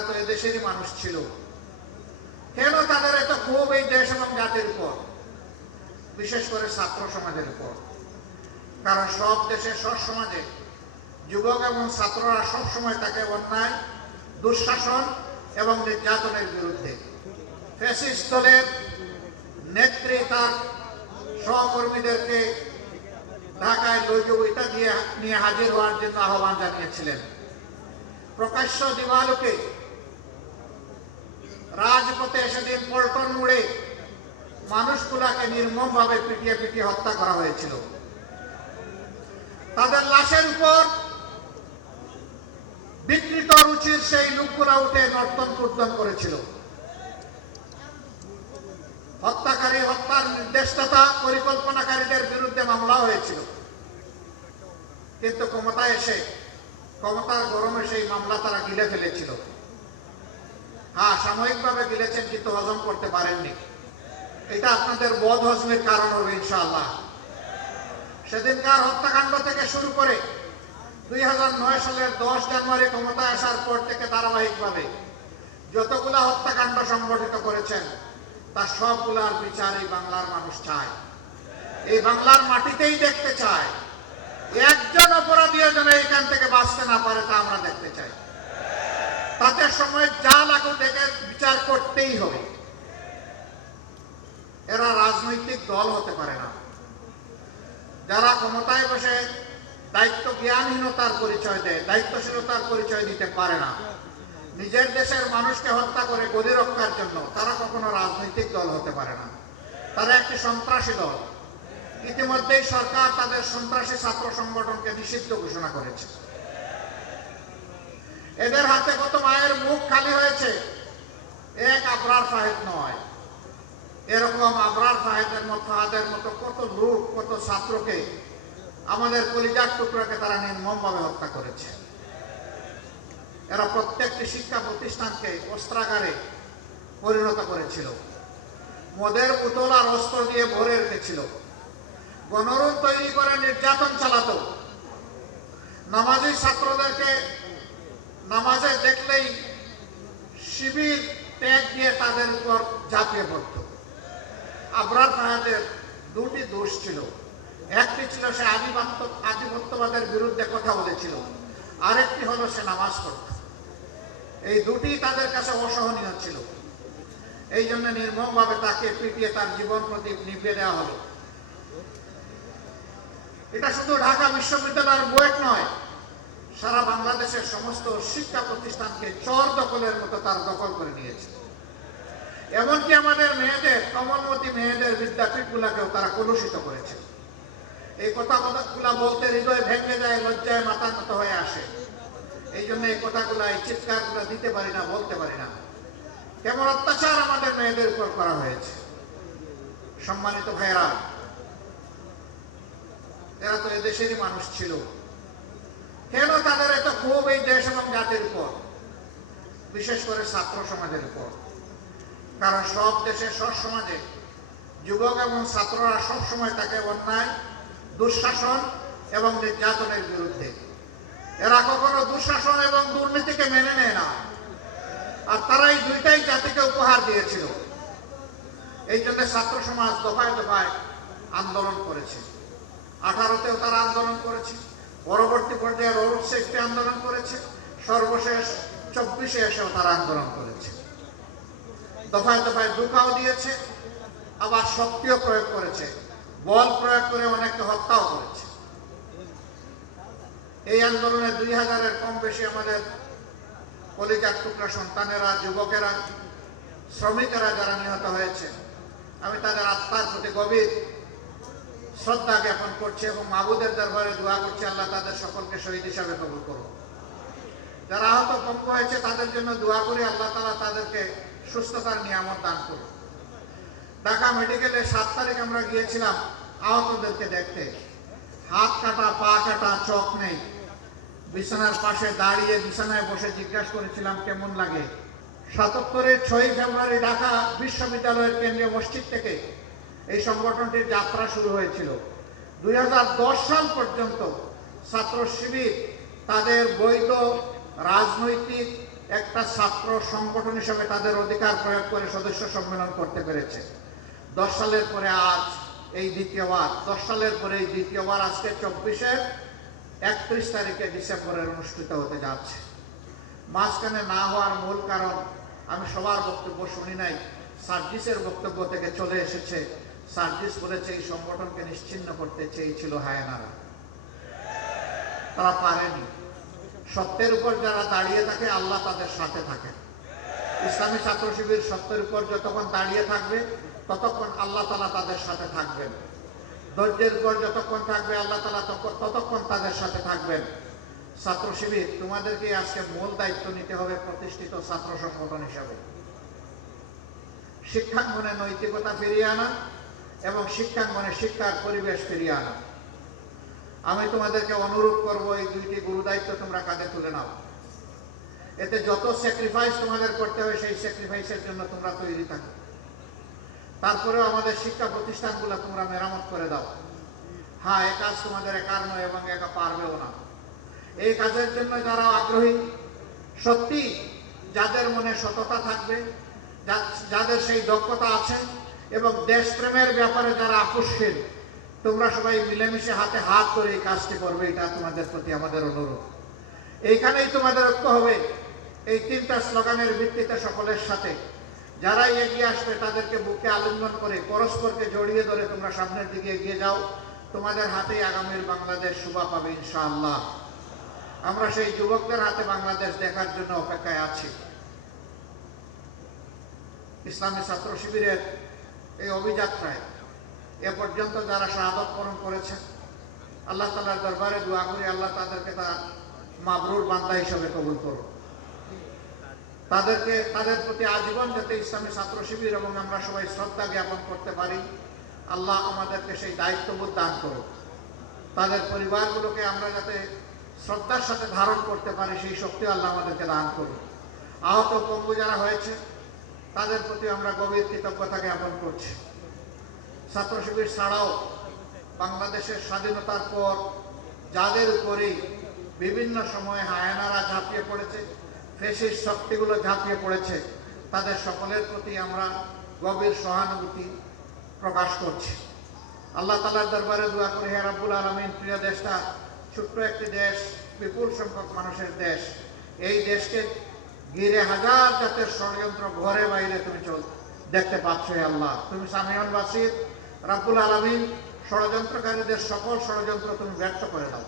এরা তো এদেশেরই মানুষ ছিল। কেন তাদের এত ক্ষোভ এই দেশ এবং জাতির উপর, বিশেষ করে ছাত্র সমাজের উপর? কারণ সব দেশে সব সমাজে যুবক এবং ছাত্ররা সবসময় তাকে অন্যায়, দুঃশাসন এবং নির্যাতনের বিরুদ্ধে। ফ্যাসিস্ট দলের নেত্রী তার সহকর্মীদেরকে ঢাকায় লইজবইটা দিয়ে নিয়ে হাজির হওয়ার জন্য আহ্বান জানিয়েছিলেন। প্রকাশ্য দিবালোকে রাজপথে সেদিন পল্টন মোড়ে মানুষগুলাকে নির্মমভাবে পিটিয়ে পিটিয়ে হত্যা করা হয়েছিল। তাদের লাশের উপর বিকৃত রুচির সেই লোকগুলা উঠে নর্তন কীর্তন করেছিল। হত্যাকারী, হত্যার নির্দেশদাতা, পরিকল্পনাকারীদের বিরুদ্ধে মামলা হয়েছিল, কিন্তু ক্ষমতায় এসে ক্ষমতার গরমে সেই মামলা তারা গিলে ফেলেছিল। হ্যাঁ, সাময়িকভাবে গিলেছেন, কিন্তু হজম করতে পারেননি। এটা আপনাদের বদ হজমের কারণ হবে ইনশাআল্লাহ। সেদিনকার হত্যাকাণ্ড থেকে শুরু করে 2009 সালের 10 জানুয়ারি ক্ষমতায় আসার পর থেকে ধারাবাহিকভাবে যতগুলা হত্যাকাণ্ড সংগঠিত করেছেন তার সবগুলার বিচার এই বাংলার মানুষ চায়, এই বাংলার মাটিতেই দেখতে চায়। একজন অপরাধীও যেন এখান থেকে বাঁচতে না পারে তা আমরা দেখতে চাই। তাতে সময় যা লাগুক দেখে বিচার করতেই হবে। এরা রাজনৈতিক দল হতে পারে না। যারা ক্ষমতায় বসে দায়িত্ব জ্ঞানহীনতার পরিচয় দেয়, দায়িত্বশীলতার পরিচয় দিতে পারে না, নিজের দেশের মানুষকে হত্যা করে গদি রক্ষার জন্য, তারা কখনো রাজনৈতিক দল হতে পারে না। তারা একটি সন্ত্রাসী দল। ইতিমধ্যেই সরকার তাদের সন্ত্রাসী ছাত্র সংগঠনকে নিষিদ্ধ ঘোষণা করেছে। এদের হাতে কত মায়ের মুখ খালি হয়েছে, এক আবরার ফাহেদ নয়, এরকম আবরার ফাহেদের মতো কত লোক, কত ছাত্রকে, আমাদের কলিজার টুকরাকে তারা নির্মমভাবে হত্যা করেছে। এরা প্রত্যেকটি শিক্ষা প্রতিষ্ঠানকে অস্ত্রাগারে পরিণত করেছিল, মদের বোতল আর অস্ত্র দিয়ে ভরে রেখেছিল, গণরুম তৈরি করে নির্যাতন চালাতো, নামাজি ছাত্রদেরকে নামাজে দেখলেই শিবির ট্যাগ দিয়ে তাদের উপর ঝাঁপিয়ে পড়ত। আবরার ফাহাদের দুটি দোষ ছিল। একটি ছিল সে আধিপত্যবাদের বিরুদ্ধে কথা বলেছিল, আরেকটি হলো সে নামাজ পড়ত। এই দুটি তাদের কাছে অসহনীয় ছিল। এই জন্য নির্মমভাবে তাকে পিটিয়ে তার জীবন প্রদীপ নিভিয়ে দেওয়া হলো। এটা শুধু ঢাকা বিশ্ববিদ্যালয়ের বুয়েট নয়, সারা বাংলাদেশের সমস্ত শিক্ষা প্রতিষ্ঠানকে চর দখলের মতো তার দখল করে নিয়েছে। এমনকি আমাদের মেয়েদের, কমলমতি মেয়েদের বিদ্যাপীঠগুলাকেও তারা কলুষিত করেছে। এই কথাগুলা বলতে হৃদয় ভেঙে যায়, লজ্জায় মাথা নত হয়ে আসে। এই জন্য এই কথাগুলা, এই চিৎকারগুলা দিতে পারি না, বলতে পারি না। কেমন অত্যাচার আমাদের মেয়েদের উপর করা হয়েছে। সম্মানিত ভাইয়েরা, এরা তো এদেশেরই মানুষ ছিল। কেন তাদের এত ক্ষোভ এই দেশ এবং জাতির উপর, বিশেষ করে ছাত্র সমাজের উপর? কারণ সব দেশে সব সমাজে যুবক এবং ছাত্ররা সবসময় তাকে অন্যায়, দুঃশাসন এবং নির্যাতনের বিরুদ্ধে। এরা কখনো দুঃশাসন এবং দুর্নীতিকে মেনে নেয় না, আর তারা এই দুইটাই জাতিকে উপহার দিয়েছিল। এই জন্য ছাত্র সমাজ দফায় দফায় আন্দোলন করেছে। 18তেও তারা আন্দোলন করেছে, পরবর্তী পর্যায়ে রোড সেফটি আন্দোলন করেছে, সর্বশেষ 24-এ এসেও তারা আন্দোলন করেছে। দফায় দফায় দুঃখাও দিয়েছে, আবার শক্তিও প্রয়োগ করেছে, বল প্রয়োগ করে অনেককে হত্যাও করেছে। এই আন্দোলনে 2000-এর কম বেশি আমাদের কলিজার টুকরা সন্তানেরা, যুবকেরা, শ্রমিকেরা যারা নিহত হয়েছে, আমি তাদের আত্মার প্রতি গভীর শ্রদ্ধা জ্ঞাপন করছি এবং মাহবুদের দরবারে দোয়া করছি, আল্লাহ তাদের সকলকে শহীদ হিসাবে কবুল করুন। যারা আহত পঙ্গু হয়েছে তাদের জন্য দোয়া করি, আল্লাহ তাআলা তাদেরকে সুস্থতার নিয়ামত দান করুন। ঢাকা মেডিকেলে 7 তারিখ আমরা গিয়েছিলাম আহতদেরকে দেখতে। হাত কাটা, পা কাটা, চোখ নেই। বিছানার পাশে দাঁড়িয়ে বিছানায় বসে জিজ্ঞাসা করেছিলাম কেমন লাগে। 77-এর 6 ফেব্রুয়ারি ঢাকা বিশ্ববিদ্যালয়ের কেন্দ্রীয় মসজিদ থেকে এই সংগঠনটির যাত্রা শুরু হয়েছিল। 2010 সাল পর্যন্ত ছাত্র শিবির তাদের বৈধ রাজনৈতিক একটা ছাত্র সংগঠন হিসেবে তাদের অধিকার প্রয়োগ করে সদস্য সম্মেলন করতে পেরেছে। 10 সালের পরে আজ এই দ্বিতীয়বার, 10 সালের পরে এই দ্বিতীয়বার আজকে 31 তারিখে ডিসেম্বরের অনুষ্ঠিত হতে যাচ্ছে। মাঝখানে না হওয়ার মূল কারণ, আমি সবার বক্তব্য শুনি নাই, সার্জিসের বক্তব্য থেকে চলে এসেছে। সার্জিস বলেছে এই সংগঠনকে নিশ্চিহ্ন করতে চেয়েছিল হায়নারা, তারা পারেনি। সত্যের উপর যারা দাঁড়িয়ে থাকে আল্লাহ তাদের সাথে থাকে। ইসলামী ছাত্র শিবির সত্যের উপর যতক্ষণ দাঁড়িয়ে থাকবে ততক্ষণ আল্লাহ তাআলা তাদের সাথে থাকবেন। ধৈর্যের উপর যতক্ষণ থাকবে আল্লাহ তাআলা ততক্ষণ তাদের সাথে থাকবেন। ছাত্র শিবির, তোমাদেরকে আজকে মূল দায়িত্ব নিতে হবে প্রতিষ্ঠিত ছাত্র সংগঠন হিসাবে। শিক্ষাঙ্গনে নৈতিকতা ফিরিয়ে আনা এবং শিক্ষাঙ্গনে শিক্ষার পরিবেশ ফিরিয়ে আনা। আমি তোমাদেরকে অনুরোধ করব, এই দুইটি গুরু দায়িত্ব তোমরা কাঁধে তুলে নাও। এতে যত স্যাক্রিফাইস তোমাদের করতে হবে সেই স্যাক্রিফাইসের জন্য তোমরা তৈরি থাকো। তারপরেও আমাদের শিক্ষা প্রতিষ্ঠানগুলো তোমরা মেরামত করে দাও। হ্যাঁ, এ কাজ তোমাদের একার নয় এবং একা পারবেও না। এই কাজের জন্য যারা আগ্রহী, সত্যি যাদের মনে সততা থাকবে, যাদের সেই দক্ষতা আছে এবং দেশপ্রেমের ব্যাপারে যারা আকর্ষণ, তোমরা সবাই মিলেমিশে হাতে হাত ধরে এই কাজটি করবে। এটা তোমাদের প্রতি আমাদের অনুরোধ। এইখানেই তোমাদের ঐক্য হবে, এই 3টা স্লোগানের ভিত্তিতে সকলের সাথে। যারাই এগিয়ে আসবে তাদেরকে বুকে আলিঙ্গন করে পরস্পরকে জড়িয়ে ধরে তোমরা সামনের দিকে এগিয়ে যাও। তোমাদের হাতেই আগামীর বাংলাদেশ শোভা পাবে ইনশাআল্লাহ। আমরা সেই যুবকদের হাতে বাংলাদেশ দেখার জন্য অপেক্ষায় আছি। ইসলামী ছাত্র শিবিরের এই অভিযাত্রায় এ পর্যন্ত যারা শাহাদত বরণ করেছে, আল্লাহ তাআলার দরবারে দোয়া করি আল্লাহ তাদেরকে তার মাবরুর বান্দা হিসেবে কবুল করুন। তাদের প্রতি আজীবন যাতে ইসলামী ছাত্র শিবির এবং আমরা সবাই শ্রদ্ধা জ্ঞাপন করতে পারি, আল্লাহ আমাদেরকে সেই দায়িত্ববোধ দান করুন। তাদের পরিবারগুলোকে আমরা যাতে শ্রদ্ধার সাথে ধারণ করতে পারি সেই শক্তি আল্লাহ আমাদেরকে দান করুন। আহত পঙ্গু যারা হয়েছে তাদের প্রতি আমরা গভীর কৃতজ্ঞতা জ্ঞাপন করছি। ছাত্র শিবির ছাড়াও বাংলাদেশের স্বাধীনতার পর যাদের উপরেই বিভিন্ন সময়ে হায়নারা ঝাঁপিয়ে পড়েছে, ফ্যাসিস্ট শক্তিগুলো ঝাঁপিয়ে পড়েছে, তাদের সকলের প্রতি আমরা গভীর সহানুভূতি প্রকাশ করছি। আল্লাহ তাআলার দরবারে দোয়া করি, হে রাব্বুল আলামিন, প্রিয় দেশটা ছোট্ট একটি দেশ, বিপুল সংখ্যক মানুষের দেশ। এই দেশকে ঘিরে হাজার জাতের ষড়যন্ত্র ঘরে বাইরে তুমি দেখতে পাচ্ছ। হে আল্লাহ, তুমি সামিউল বাসির, রাব্বুল আলামিন, ষড়যন্ত্রকারীদের সকল ষড়যন্ত্র তুমি ব্যর্থ করে দাও।